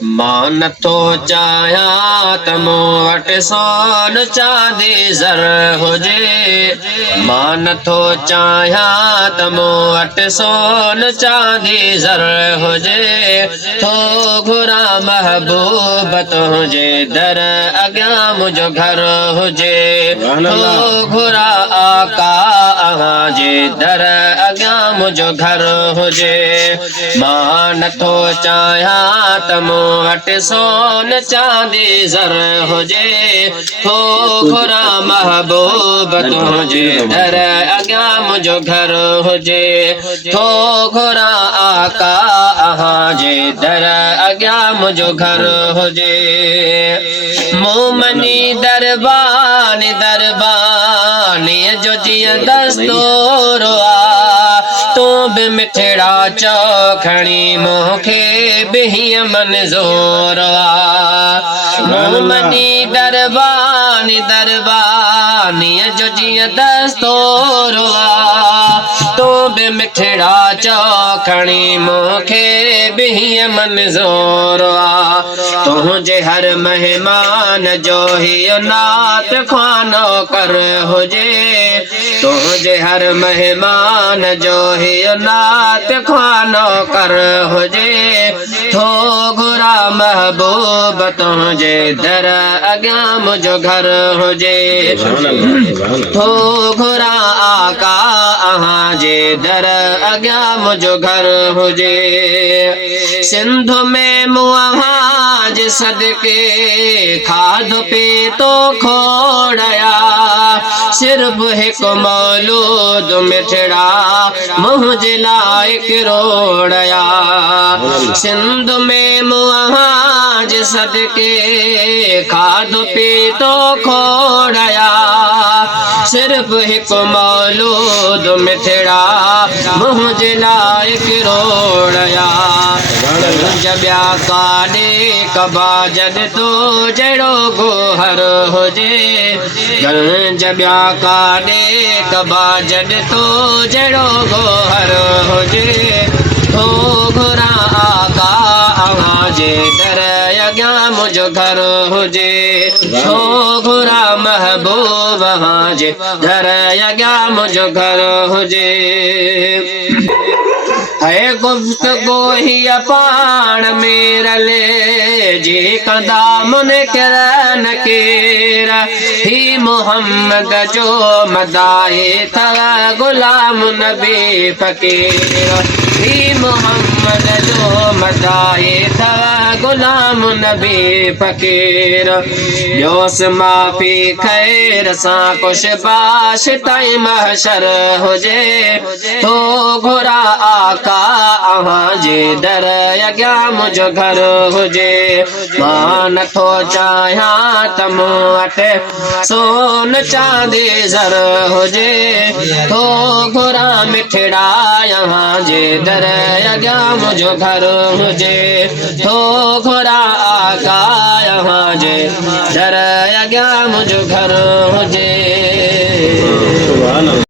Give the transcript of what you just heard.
मां नथो चाहियां त मूं वटि सोन चांदी ज़र हुजे। मां नथो चाहियां त मूं वटि सोन चांदी ज़र हुजे। थो घुरां महबूब तुंहिंजे दर अॻियां मुंहिंजो घर हुजे। थो घुरां आका अव्हांजे दर अॻियां मुंहिंजो घर हुजे। मां नथो चाहियां त मूं वटि सोन चांदी ज़र हुजे। थो घुरां महबूब तुंहिंजे दर अॻियां मुंहिंजो घर हुजे। थो घुरां आका अव्हांजे दर अॻियां मुंहिंजो घर हुजे। मूं मनी दरबानी दरबानीअ जो जीअं दस्तूर आ। तूं बि मिठड़ा चओ खणी मूंखे बि हीअं मंज़ूर आ। मूं मनी दरबानी दरबानीअ जो जीअं दस्तूर आ। तूं बि मिठड़ा चओ खणी मूंखे बि हीअं मंज़ूर आ। तुंहिंजे हर महिमान जो हीअ नात ख़्वानो कर हुजे। तुंहिंजे हर महिमान जो हीअ नात ख़्वानो कर हुजे। थो घुरां महबूब तुंहिंजे दर अॻियां मुंहिंजो घर हुजे। थो घुरां आका अव्हांजे दर अॻियां मुंहिंजो घर हुजे। सिंध में मूं अव्हांजे सदके खाधो पीतो खोड़या। सिर्फ़ हिकु मौलूद मिठड़ा मुंहिंजे लाइ किरोड़या। सिंध में मूं अव्हांजे सदके खाधो पीतो खोड़या। सिर्फ़ हिकु मौलूद मिठड़ा मुंहिंजे लाइ किरोड़या। ॿिया काॾे कबा जॾ तो जहिड़ो गोहर हुजे। गंज ॿिया काॾे कबा जॾ तो जहिड़ो गोहर हुजे। थो घुरां आका अव्हांजे दर अॻियां मुंहिंजो घर हुजे। थो घुरां महबूब अव्हांजे दर अॻियां मुंहिंजो घर हुजे। है गुफ़्तगू हीअ पाण में रले जी कंदा मुनकिर नकीर। ही मोहम्मद जो मदाए अथव ग़ुलाम नबी फ़क़ीर। ही मोहम्मद जो मदाए अथव ग़ुलाम नबी फ़क़ीर। ॿियोसि माफ़ी ख़ैर सां कुझु बाश ताईं महशर हुजे। थो घुरां आका अव्हांजे दर अॻियां मुंहिंजो घर हुजे। मां नथो चाहियां त मूं वटि सोन चांदी ज़र हुजे। थो घुरां मिठड़ा अव्हांजे दर अॻियां मुंहिंजो घर हुजे। थो घुरां आका अव्हांजे दर अॻियां मुंहिंजो घर हुजे।